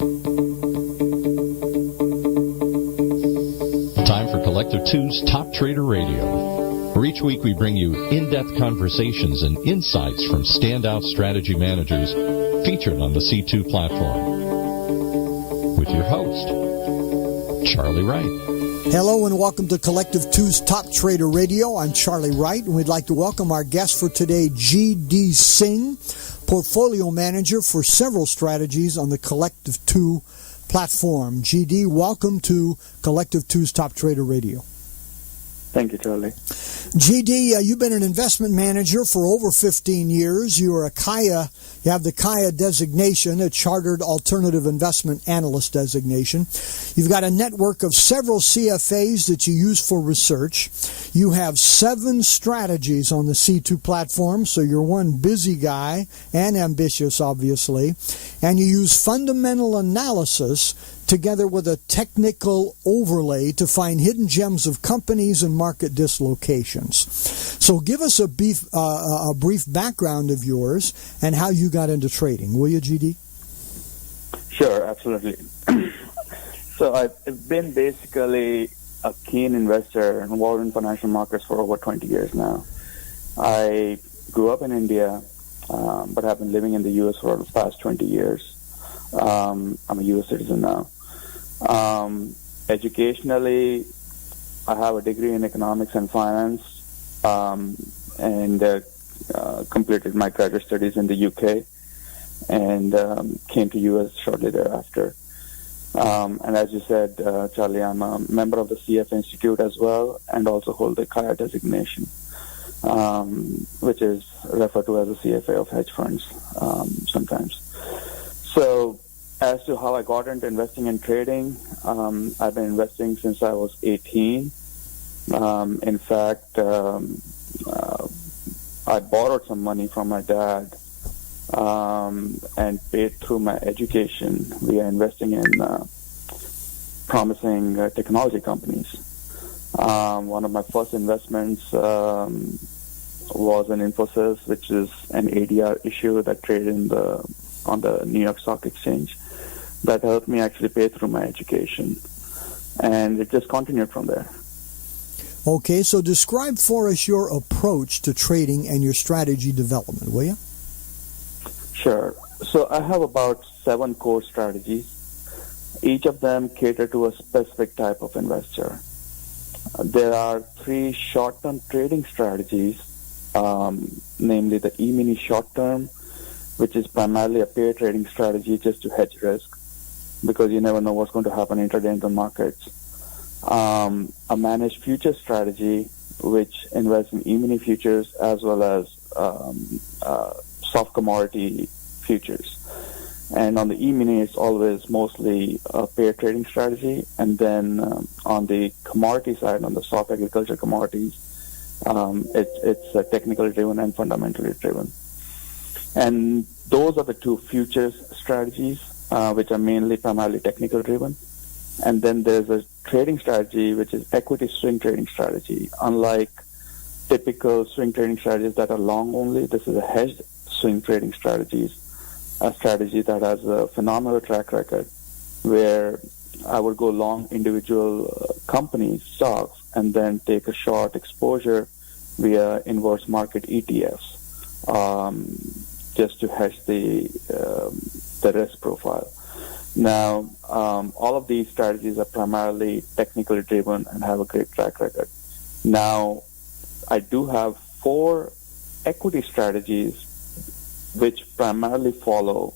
Time for Collective Two's Top Trader Radio, where each week we bring you in-depth conversations and insights from standout strategy managers featured on the C2 platform. With your host, Charlie Wright. Hello and welcome to Collective Two's Top Trader Radio. I'm Charlie Wright, and we'd like to welcome our guest for today, G.D. Singh, Portfolio Manager for several strategies on the Collective Two platform. G.D., welcome to Collective Two's Top Trader Radio. Thank you, Charlie. G.D., you've been an investment manager for over 15 years. You are you have the KIA designation, a Chartered Alternative Investment Analyst designation. You've got a network of several CFAs that you use for research. You have 7 strategies on the C2 platform, so you're one busy guy and ambitious, obviously. And you use fundamental analysis together with a technical overlay to find hidden gems of companies and market dislocations. So give us a brief background of yours and how you got into trading, will you, GD? Sure, absolutely. So I've been basically a keen investor involved in financial markets for over 20 years now. I grew up in India, but have been living in the U.S. for the past 20 years. I'm a U.S. citizen now. Educationally, I have a degree in economics and finance, and completed my graduate studies in the UK, and came to US shortly thereafter. And as you said, Charlie, I'm a member of the CF Institute as well, and also hold the KIA designation, which is referred to as a CFA of hedge funds sometimes. So, as to how I got into investing and trading, I've been investing since I was 18. In fact, I borrowed some money from my dad and paid through my education via investing in promising technology companies. One of my first investments was in Infosys, which is an ADR issue that traded on the New York Stock Exchange. That helped me actually pay through my education. And it just continued from there. Okay, so describe for us your approach to trading and your strategy development, will you? Sure. So I have about 7 core strategies. Each of them cater to a specific type of investor. There are 3 short-term trading strategies, namely the E-mini short-term, which is primarily a pair trading strategy just to hedge risk, because you never know what's going to happen intraday in the markets. A managed future strategy, which invests in E-mini futures as well as soft commodity futures. And on the E-mini, it's always mostly a pair trading strategy. And then on the commodity side, on the soft agriculture commodities, it's technically driven and fundamentally driven. And those are the 2 futures strategies, which are primarily technical driven. And then there's a trading strategy, which is equity swing trading strategy. Unlike typical swing trading strategies that are long only, this is a hedged swing trading strategy, a strategy that has a phenomenal track record, where I would go long individual companies, stocks, and then take a short exposure via inverse market ETFs, just to hedge the risk profile. Now, all of these strategies are primarily technically driven and have a great track record. Now, I do have 4 equity strategies which primarily follow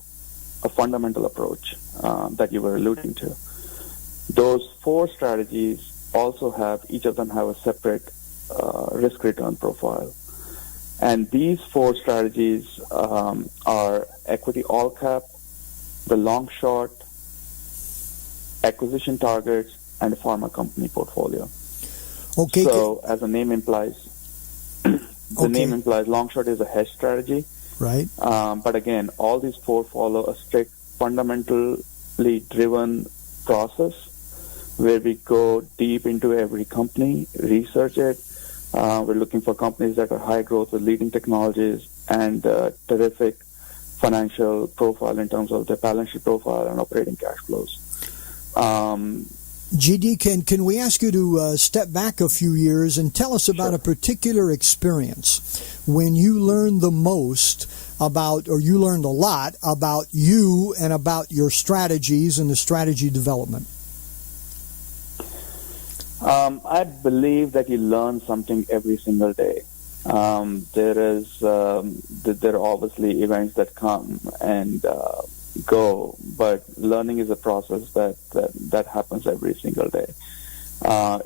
a fundamental approach that you were alluding to. Those 4 strategies also each of them have a separate risk-return profile. And these 4 strategies are equity all-cap, the long-short, acquisition targets, and pharma company portfolio. Okay. So, as the name implies, name implies long-short is a hedge strategy. Right. But again, all these 4 follow a strict, fundamentally driven process where we go deep into every company, research it. We're looking for companies that are high growth with leading technologies and terrific financial profile in terms of their balance sheet profile and operating cash flows. GD, can we ask you to step back a few years and tell us about Sure. a particular experience when you learned the most about, or you learned a lot about you and about your strategies and the strategy development? I believe that you learn something every single day. There are obviously events that come and go, but learning is a process that happens every single day.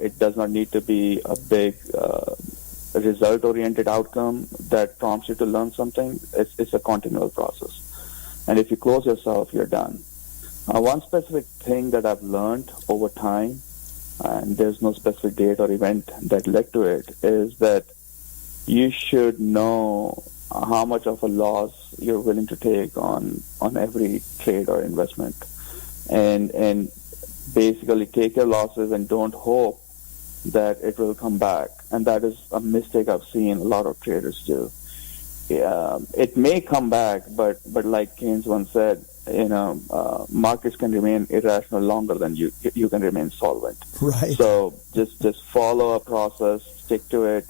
It does not need to be a big result-oriented outcome that prompts you to learn something. It's a continual process. And if you close yourself, you're done. One specific thing that I've learned over time, and there's no specific date or event that led to it, is that you should know how much of a loss you're willing to take on every trade or investment, and basically take your losses and don't hope that it will come back. And that is a mistake I've seen a lot of traders do. It may come back, but like Keynes once said, markets can remain irrational longer than you can remain solvent. Right. So just follow a process, stick to it,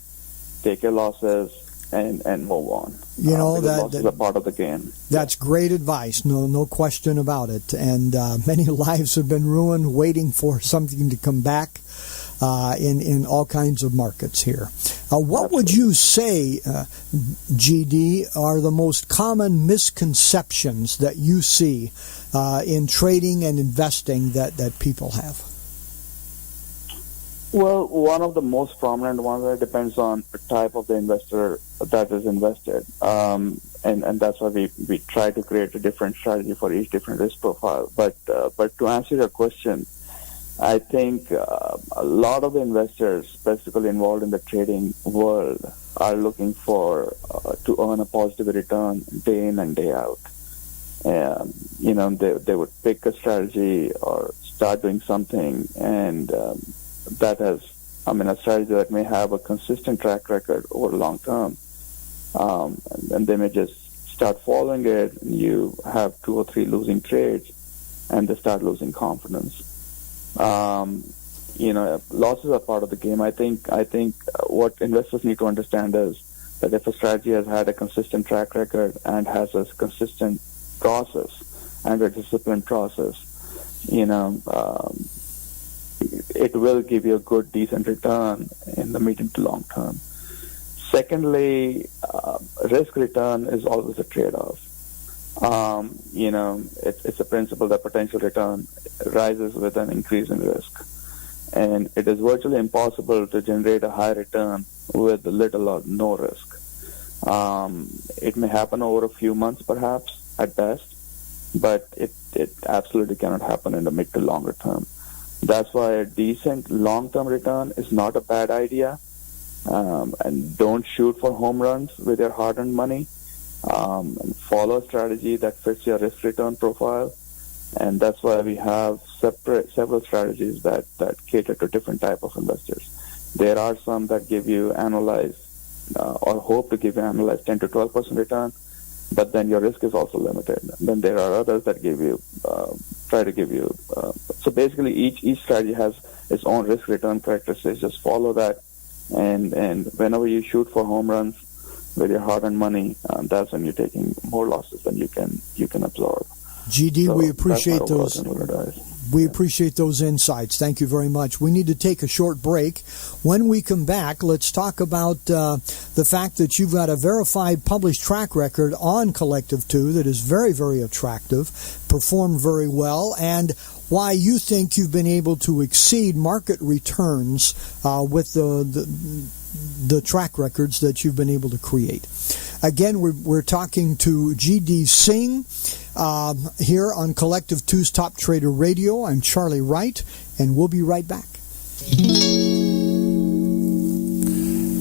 take your losses, and move on. Losses are part of the game. That's great advice. No question about it. And many lives have been ruined waiting for something to come back in all kinds of markets here. What would you say, GD, are the most common misconceptions that you see in trading and investing that people have? Well, one of the most prominent ones that depends on the type of the investor that is invested. And that's why we try to create a different strategy for each different risk profile. But to answer your question, I think a lot of the investors, specifically involved in the trading world, are looking for to earn a positive return day in and day out. They would pick a strategy or start doing something, and that has, a strategy that may have a consistent track record over long term, and they may just start following it, and you have 2 or 3 losing trades, and they start losing confidence. Losses are part of the game. I think what investors need to understand is that if a strategy has had a consistent track record and has a consistent process and a disciplined process, it will give you a good, decent return in the medium to long term. Secondly, risk return is always a trade-off. It's a principle that potential return rises with an increase in risk. And it is virtually impossible to generate a high return with little or no risk. It may happen over a few months, perhaps, at best, but it absolutely cannot happen in the mid to longer term. That's why a decent long-term return is not a bad idea. And don't shoot for home runs with your hard-earned money. And follow a strategy that fits your risk-return profile. And that's why we have several strategies that cater to different type of investors. There are some that give you annualized or hope to give you annualized 10 to 12% return, but then your risk is also limited. And then there are others that try to give you. So basically, each strategy has its own risk-return characteristics. Just follow that, and whenever you shoot for home runs with your hard-earned money, that's when you're taking more losses than you can absorb. GD, So we appreciate those. We Yeah. appreciate those insights. Thank you very much. We need to take a short break. When we come back, let's talk about the fact that you've got a verified published track record on Collective 2 that is very, very attractive, performed very well, and why you think you've been able to exceed market returns with the track records that you've been able to create. Again, we're talking to GD Singh here on Collective 2's Top Trader Radio. I'm Charlie Wright, and we'll be right back.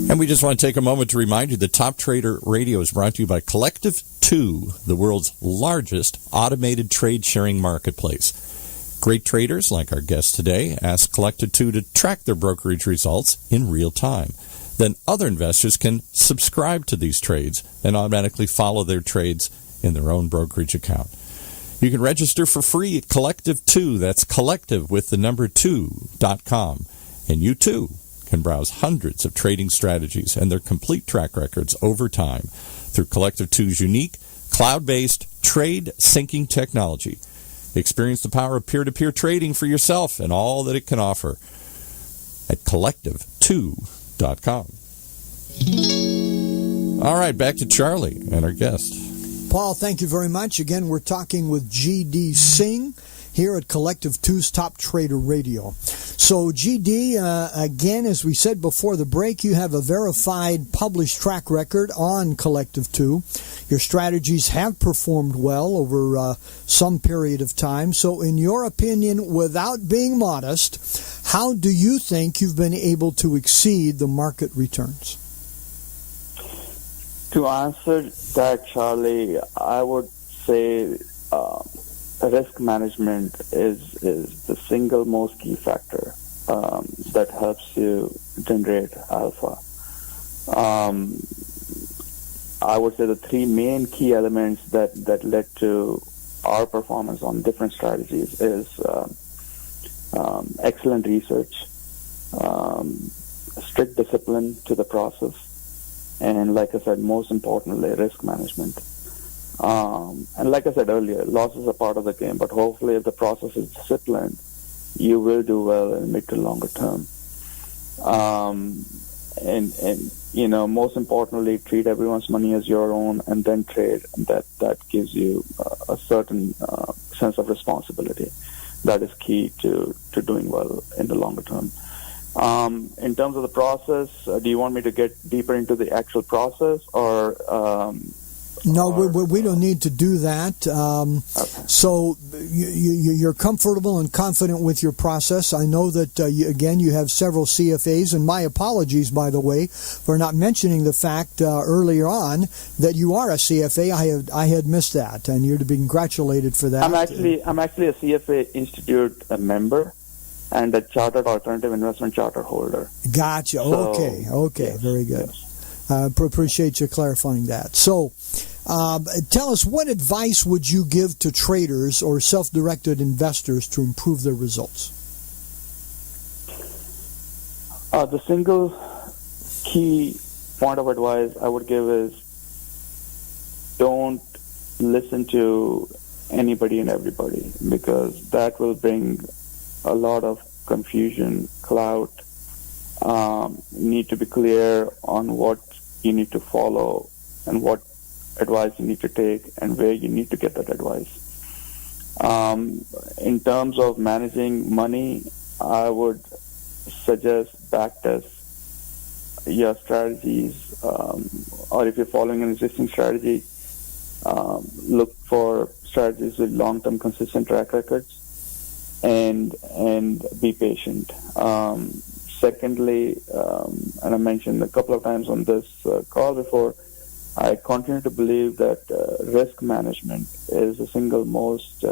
And we just want to take a moment to remind you that Top Trader Radio is brought to you by Collective 2, the world's largest automated trade sharing marketplace. Great traders, like our guest today, ask Collective 2 to track their brokerage results in real time. Then other investors can subscribe to these trades and automatically follow their trades in their own brokerage account. You can register for free at Collective2. That's collective with the number 2.com. And you, too, can browse hundreds of trading strategies and their complete track records over time through Collective 2's unique, cloud-based trade syncing technology. Experience the power of peer-to-peer trading for yourself and all that it can offer at collective2.com. All right, back to Charlie and our guest. Paul, thank you very much. Again, we're talking with G.D. Singh here at Collective 2's Top Trader Radio. So, G.D., again, as we said before the break, you have a verified published track record on Collective 2. Your strategies have performed well over some period of time. So, in your opinion, without being modest, how do you think you've been able to exceed the market returns? To answer that, Charlie, I would say risk management is the single most key factor that helps you generate alpha. I would say the three main key elements that led to our performance on different strategies is excellent research, strict discipline to the process, and like I said, most importantly, risk management. And like I said earlier, losses are part of the game, but hopefully if the process is disciplined, you will do well in mid to longer term. And you know, most importantly, treat everyone's money as your own and then trade, and that gives you a certain sense of responsibility. That is key to doing well in the longer term. In terms of the process, do you want me to get deeper into the actual process, or no, we don't need to do that. Okay. So you're comfortable and confident with your process. I know that, you have several CFAs, and my apologies, by the way, for not mentioning the fact earlier on that you are a CFA. I had missed that, and you're to be congratulated for that. I'm actually a CFA Institute member and a Chartered Alternative Investment Charter holder. Gotcha. So, okay. Yes, very good. Yes. Appreciate you clarifying that. So, tell us, what advice would you give to traders or self-directed investors to improve their results? The single key point of advice I would give is don't listen to anybody and everybody, because that will bring a lot of confusion, clout. Need to be clear on what you need to follow and what advice you need to take and where you need to get that advice. In terms of managing money, I would suggest backtest your strategies, or if you're following an existing strategy, look for strategies with long-term consistent track records and be patient. Secondly, and I mentioned a couple of times on this call before, I continue to believe that risk management is the single most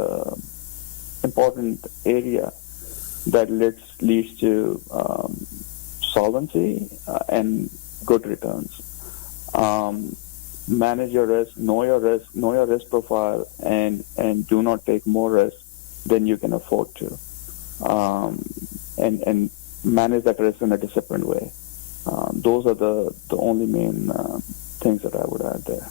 important area that leads to solvency and good returns. Manage your risk, know your risk profile, and do not take more risk than you can afford to. And manage that risk in a disciplined way. Those are the only main things that I would add there.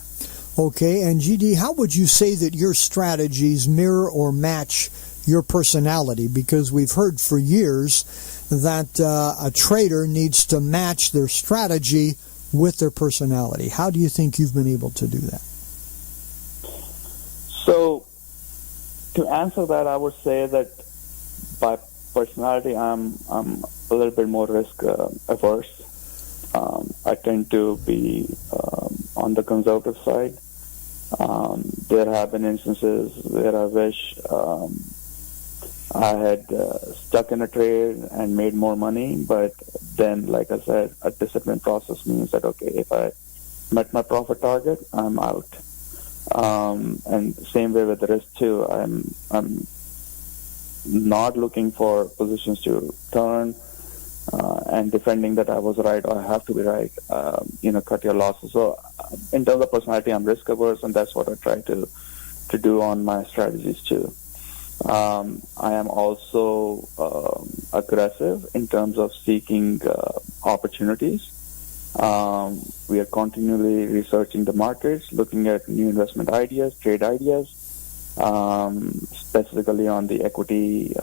Okay, and GD, how would you say that your strategies mirror or match your personality? Because we've heard for years that a trader needs to match their strategy with their personality. How do you think you've been able to do that? So, to answer that, I would say that by personality, I'm a little bit more risk averse. I tend to be on the conservative side. There have been instances where I wish I had stuck in a trade and made more money, but then, like I said, a disciplined process means that, okay, if I met my profit target, I'm out. And same way with the risk too. I'm not looking for positions to turn, and defending that I was right or I have to be right, cut your losses. So in terms of personality, I'm risk averse, and that's what I try to do on my strategies too. I am also aggressive in terms of seeking opportunities. We are continually researching the markets, looking at new investment ideas, trade ideas, specifically on the equity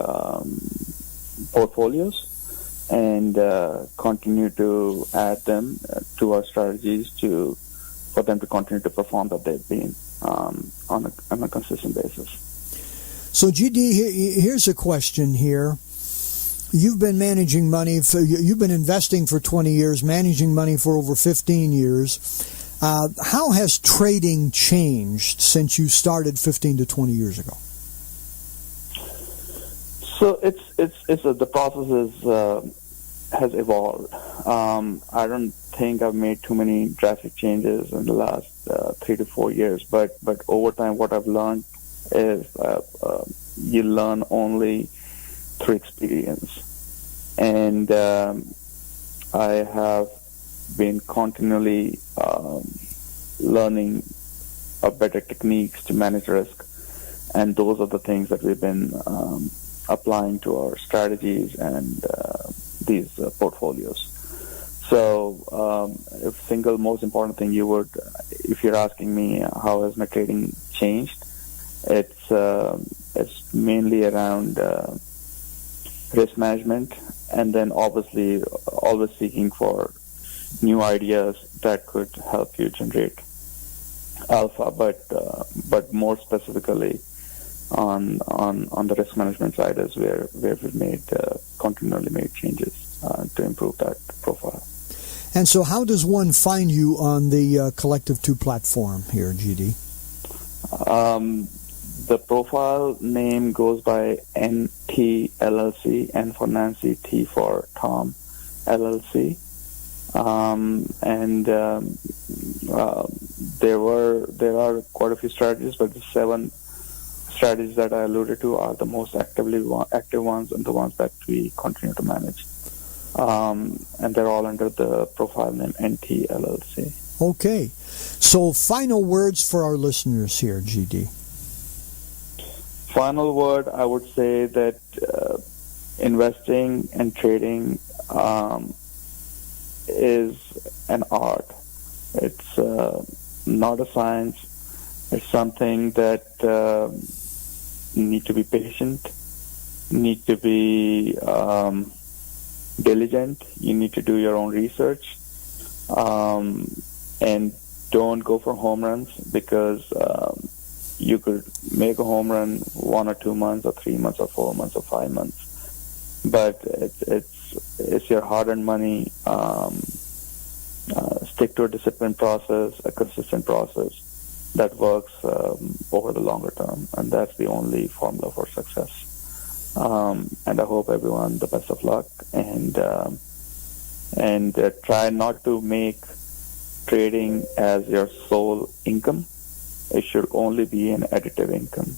portfolios, and continue to add them to our strategies for them to continue to perform that they've been on a consistent basis. So, GD, here's a question here. You've been managing money, you've been investing for 20 years, managing money for over 15 years. How has trading changed since you started 15 to 20 years ago? So the process has evolved. I don't think I've made too many drastic changes in the last 3 to 4 years, but over time what I've learned is you learn only through experience. And I have been continually learning better techniques to manage risk, and those are the things that we've been applying to our strategies and these portfolios. So if single most important thing if you're asking me how has my trading changed, it's mainly around risk management, and then obviously always seeking for new ideas that could help you generate alpha, but more specifically on the risk management side is where we've continually made changes to improve that profile. And so how does one find you on the Collective 2 platform here, GD? The profile name goes by NT LLC, N for Nancy, T for Tom, LLC. There are quite a few strategies, but the 7 strategies that I alluded to are the most active ones and the ones that we continue to manage. And they're all under the profile name NT LLC. Okay. So final words for our listeners here, GD. Final word, I would say that investing and trading is an art. It's not a science. It's something that you need to be patient, need to be diligent. You need to do your own research, and don't go for home runs, because you could make a home run 1 or 2 months or 3 months or 4 months or 5 months, but it's your hard-earned money. Stick to a disciplined process, a consistent process that works over the longer term, and that's the only formula for success. And I hope everyone the best of luck, and try not to make trading as your sole income. It should only be an additive income,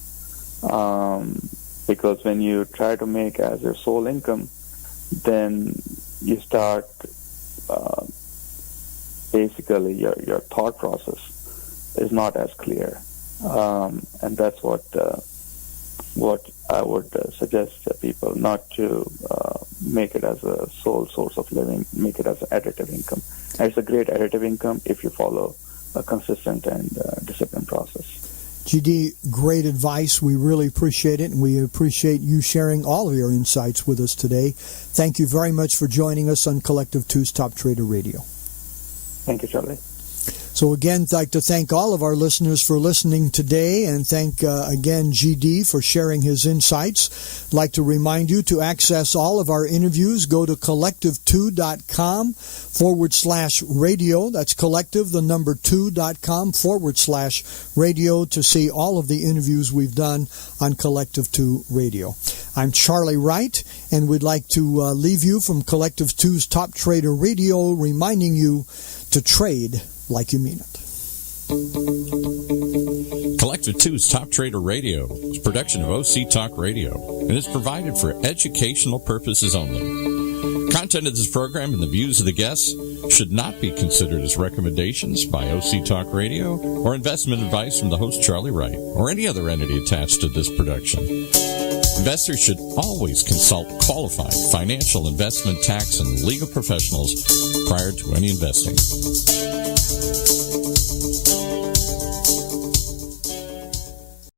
because when you try to make as your sole income, then you start basically your thought process is not as clear, and that's what I would suggest to people, not to make it as a sole source of living, make it as an additive income. And it's a great additive income if you follow a consistent and disciplined process. GD, great advice. We really appreciate it, and we appreciate you sharing all of your insights with us today. Thank you very much for joining us on Collective 2's Top Trader Radio. Thank you, Charlie. So again, I'd like to thank all of our listeners for listening today, and thank again GD for sharing his insights. I'd like to remind you to access all of our interviews. Go to collective2.com/radio. That's collective, the number 2.com/radio to see all of the interviews we've done on Collective 2 Radio. I'm Charlie Wright, and we'd like to leave you from Collective 2's Top Trader Radio, reminding you to trade like you mean it. Collective 2's Top Trader Radio is a production of OC Talk Radio and is provided for educational purposes only. Content of this program and the views of the guests should not be considered as recommendations by OC Talk Radio or investment advice from the host Charlie Wright or any other entity attached to this production. Investors should always consult qualified financial, investment, tax, and legal professionals prior to any investing.